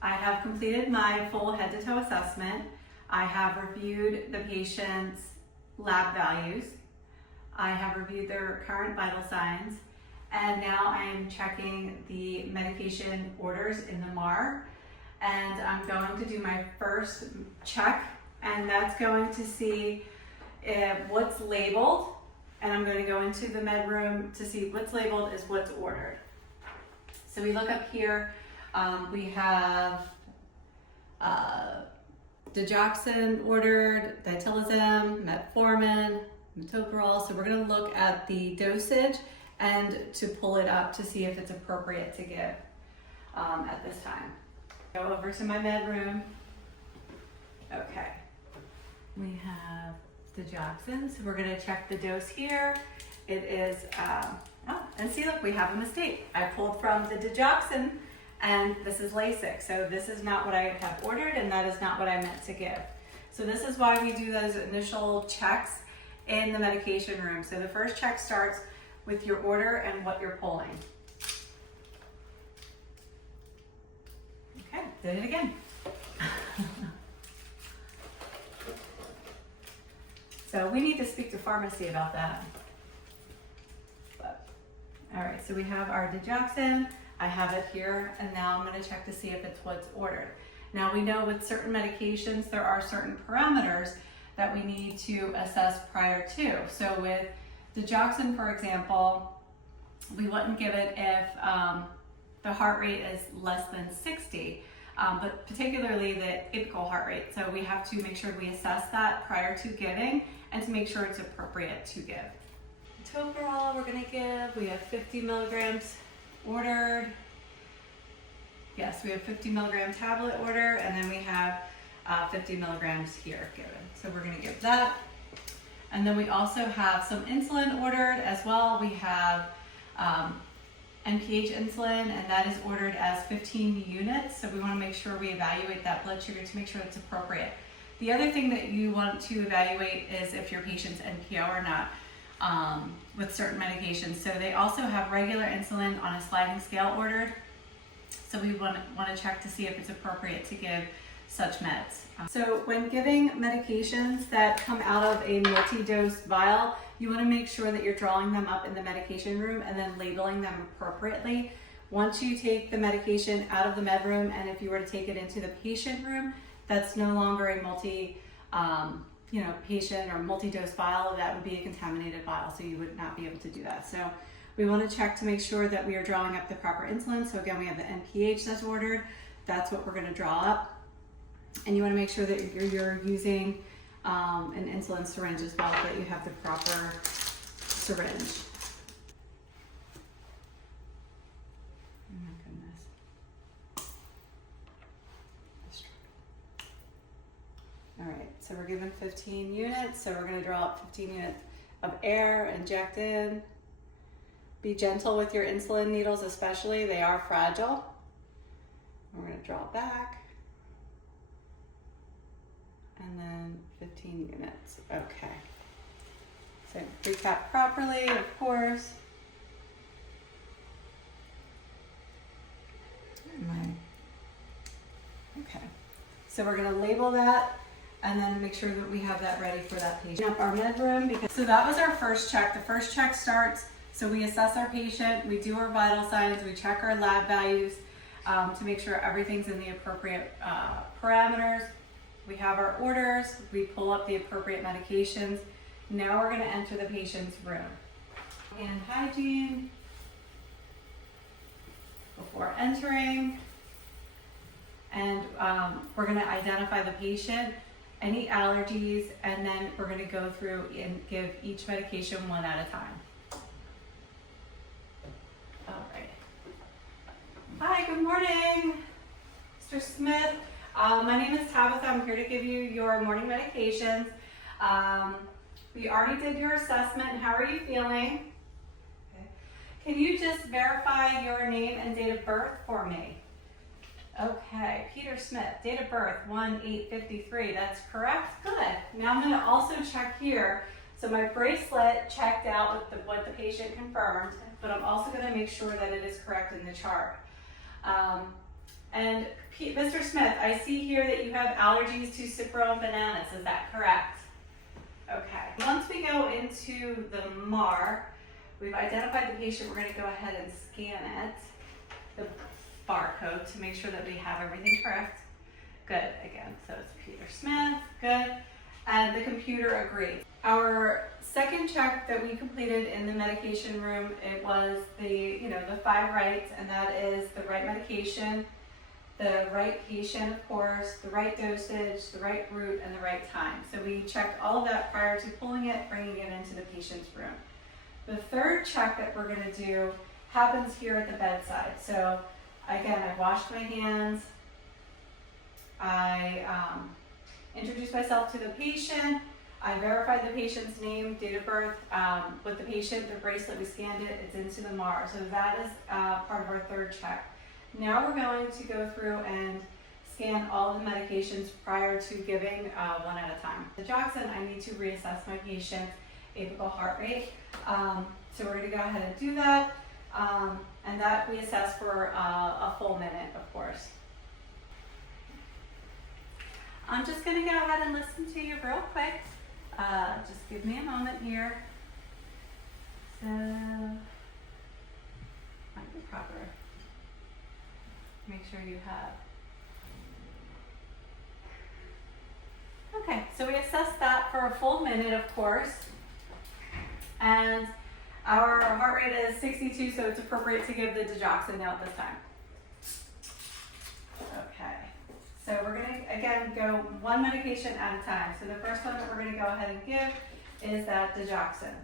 I have completed my full head to toe assessment. I have reviewed the patient's lab values. I have reviewed their current vital signs. And now I am checking the medication orders in the MAR. And I'm going to do my first check, and that's going to see what's labeled. And I'm going to go into the med room to see what's labeled is what's ordered. So we look up here, we have digoxin ordered, ditilazim, metformin, metoprolol. So we're going to look at the dosage and to pull it up to see if it's appropriate to give at this time. Go over to my med room. Okay, we have digoxin, so we're going to check the dose here. It is, and see, look, we have a mistake. I pulled from the digoxin, and this is Lasix. So this is not what I have ordered, and that is not what I meant to give. So this is why we do those initial checks in the medication room. So the first check starts with your order and what you're pulling. Okay, did it again. So we need to speak to pharmacy about that. All right, so we have our digoxin. I have it here, and now I'm going to check to see if it's what's ordered. Now we know with certain medications, there are certain parameters that we need to assess prior to. So with digoxin, for example, we wouldn't give it if the heart rate is less than 60, but particularly the apical heart rate. So we have to make sure we assess that prior to giving and to make sure it's appropriate to give. Metoprolol we're going to give, we have 50 milligrams ordered. Yes, we have 50 milligram tablet order, and then we have 50 milligrams here given. So we're going to give that. And then we also have some insulin ordered as well. We have NPH insulin, and that is ordered as 15 units. So we want to make sure we evaluate that blood sugar to make sure it's appropriate. The other thing that you want to evaluate is if your patient's NPO or not with certain medications. So they also have regular insulin on a sliding scale ordered. So we want to check to see if it's appropriate to give such meds. So when giving medications that come out of a multi-dose vial, you want to make sure that you're drawing them up in the medication room and then labeling them appropriately. Once you take the medication out of the med room, and if you were to take it into the patient room, that's no longer a patient or multi-dose vial. That would be a contaminated vial, so you would not be able to do that. So we want to check to make sure that we are drawing up the proper insulin. So again, we have the NPH that's ordered. That's what we're going to draw up. And you want to make sure that you're using an insulin syringe as well, that you have the proper syringe. Oh my goodness. All right, so we're given 15 units. So we're going to draw up 15 units of air, inject in. Be gentle with your insulin needles, especially. They are fragile. We're going to draw it back. And then 15 units. Okay. So recap properly, of course. Okay. So we're going to label that and then make sure that we have that ready for that patient. Up our med room. So that was our first check. The first check starts, so we assess our patient, we do our vital signs, we check our lab values to make sure everything's in the appropriate parameters. We have our orders, we pull up the appropriate medications. Now we're going to enter the patient's room. Hand hygiene before entering. And we're going to identify the patient, any allergies, and then we're going to go through and give each medication one at a time. All right. Hi, good morning, Mr. Smith. My name is Tabitha. I'm here to give you your morning medications. We already did your assessment. How are you feeling? Okay. Can you just verify your name and date of birth for me? Okay, Peter Smith, date of birth 1/8/53. That's correct. Good. Now I'm going to also check here. So my bracelet checked out with what the patient confirmed, but I'm also going to make sure that it is correct in the chart. And Mr. Smith, I see here that you have allergies to Cipro and bananas. Is that correct? Okay. Once we go into the MAR, we've identified the patient. We're going to go ahead and scan it, the barcode, to make sure that we have everything correct. Good. Again, so it's Peter Smith. Good. And the computer agreed. Our second check that we completed in the medication room, it was the 5 rights, and that is the right medication, the right patient, of course, the right dosage, the right route, and the right time. So we checked all of that prior to pulling it, bringing it into the patient's room. The third check that we're going to do happens here at the bedside. So again, I washed my hands. I introduced myself to the patient. I verified the patient's name, date of birth. With the patient, the bracelet, we scanned it, it's into the MAR. So that is part of our third check. Now we're going to go through and scan all the medications prior to giving one at a time. The Digoxin, I need to reassess my patient's apical heart rate. So we're going to go ahead and do that. And that we assess for a full minute, of course. I'm just going to go ahead and listen to you real quick. Just give me a moment here. So, might be proper. Make sure you have. Okay, so we assessed that for a full minute, of course. And our heart rate is 62, so it's appropriate to give the Digoxin now at this time. Okay, so we're going to, again, go one medication at a time. So the first one that we're going to go ahead and give is that Digoxin.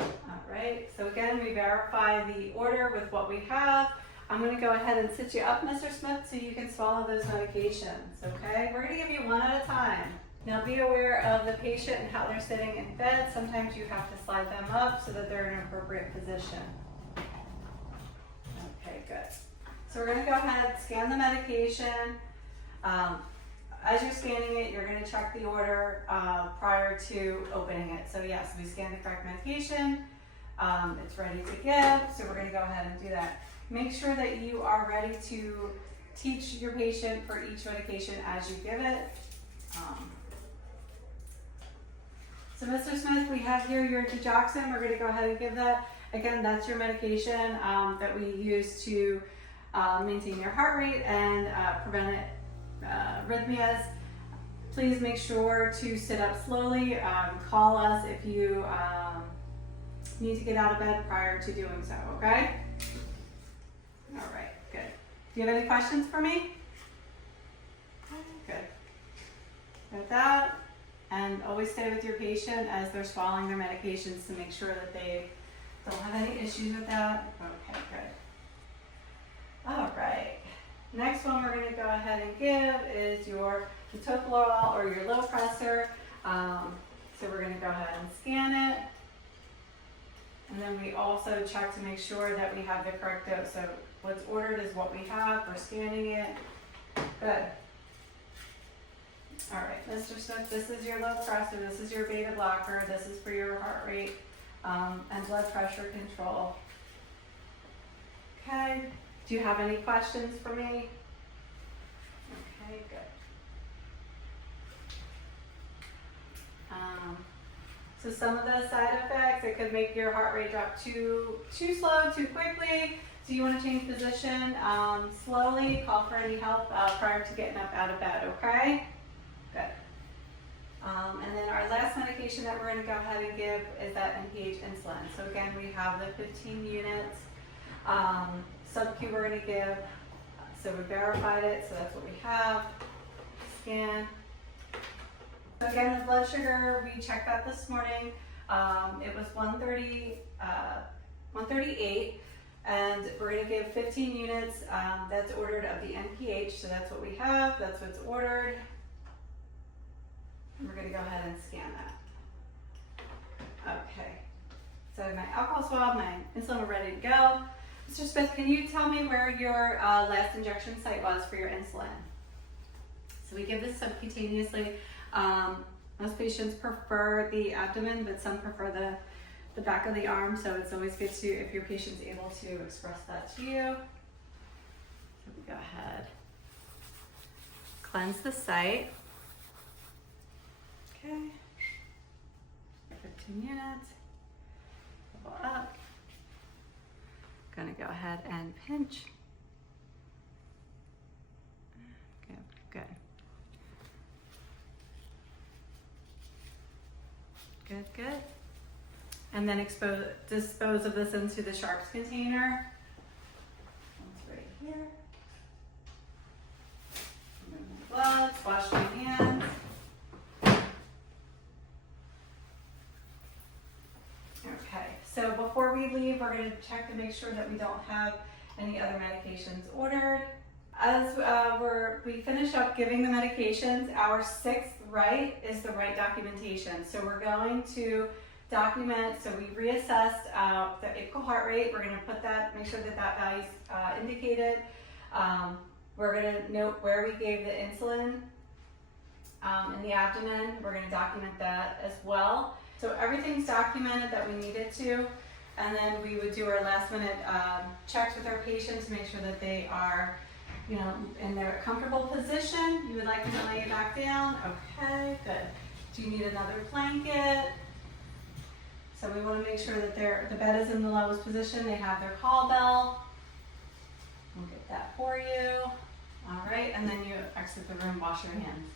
All right, so again, we verify the order with what we have. I'm going to go ahead and sit you up, Mr. Smith, so you can swallow those medications, okay? We're going to give you one at a time. Now be aware of the patient and how they're sitting in bed. Sometimes you have to slide them up so that they're in an appropriate position. Okay, good. So we're going to go ahead and scan the medication. As you're scanning it, you're going to check the order prior to opening it. So yes, we scanned the correct medication. It's ready to give, so we're going to go ahead and do that. Make sure that you are ready to teach your patient for each medication as you give it. So Mr. Smith, we have here your Digoxin. We're going to go ahead and give that. Again, that's your medication that we use to maintain your heart rate and prevent arrhythmias. Please make sure to sit up slowly. Call us if you need to get out of bed prior to doing so, okay? All right, good. Do you have any questions for me? Good. With that, and always stay with your patient as they're swallowing their medications to make sure that they don't have any issues with that. Okay, good. All right. Next one we're going to go ahead and give is your metoprolol or your low pressor. So we're going to go ahead and scan it. And then we also check to make sure that we have the correct dose. So what's ordered is what we have. We're scanning it. Good. All right, Mr. Smith, this is your low pressor. This is your beta blocker. This is for your heart rate and blood pressure control. Okay. Do you have any questions for me? Okay, good. So some of the side effects, it could make your heart rate drop too slow, too quickly. So you want to change position slowly, call for any help prior to getting up out of bed, okay? Good. And then our last medication that we're going to go ahead and give is that NPH insulin. So again, we have the 15 units. Sub-Q we're going to give. So we verified it, so that's what we have. Scan. So again, the blood sugar, we checked that this morning. It was 138, and we're going to give 15 units. That's ordered of the NPH, so that's what we have. That's what's ordered. And we're going to go ahead and scan that. Okay. So my alcohol swab, my insulin are ready to go. Mr. Smith, can you tell me where your last injection site was for your insulin? So we give this subcutaneously. Most patients prefer the abdomen, but some prefer the back of the arm, so it's always good to, if your patient's able to express that to you. So we go ahead, cleanse the site. Okay, 15 units, level up. Gonna go ahead and pinch. Okay, good. Good, good. And then dispose of this into the sharps container. It's right here. Remove my gloves, wash my hands. Okay, so before we leave, we're going to check to make sure that we don't have any other medications ordered. As we finish up giving the medications, our sixth right is the right documentation. So we're going to document, so we reassessed the apical heart rate. We're going to put that, make sure that that value is indicated. We're going to note where we gave the insulin in the abdomen. We're going to document that as well. So everything's documented that we needed to, and then we would do our last minute checks with our patients to make sure that they are, you know, in their comfortable position. You would like them to lay back down. Okay, good. Do you need another blanket? So we want to make sure that the bed is in the lowest position. They have their call bell. We'll get that for you. All right, and then you exit the room, wash your hands.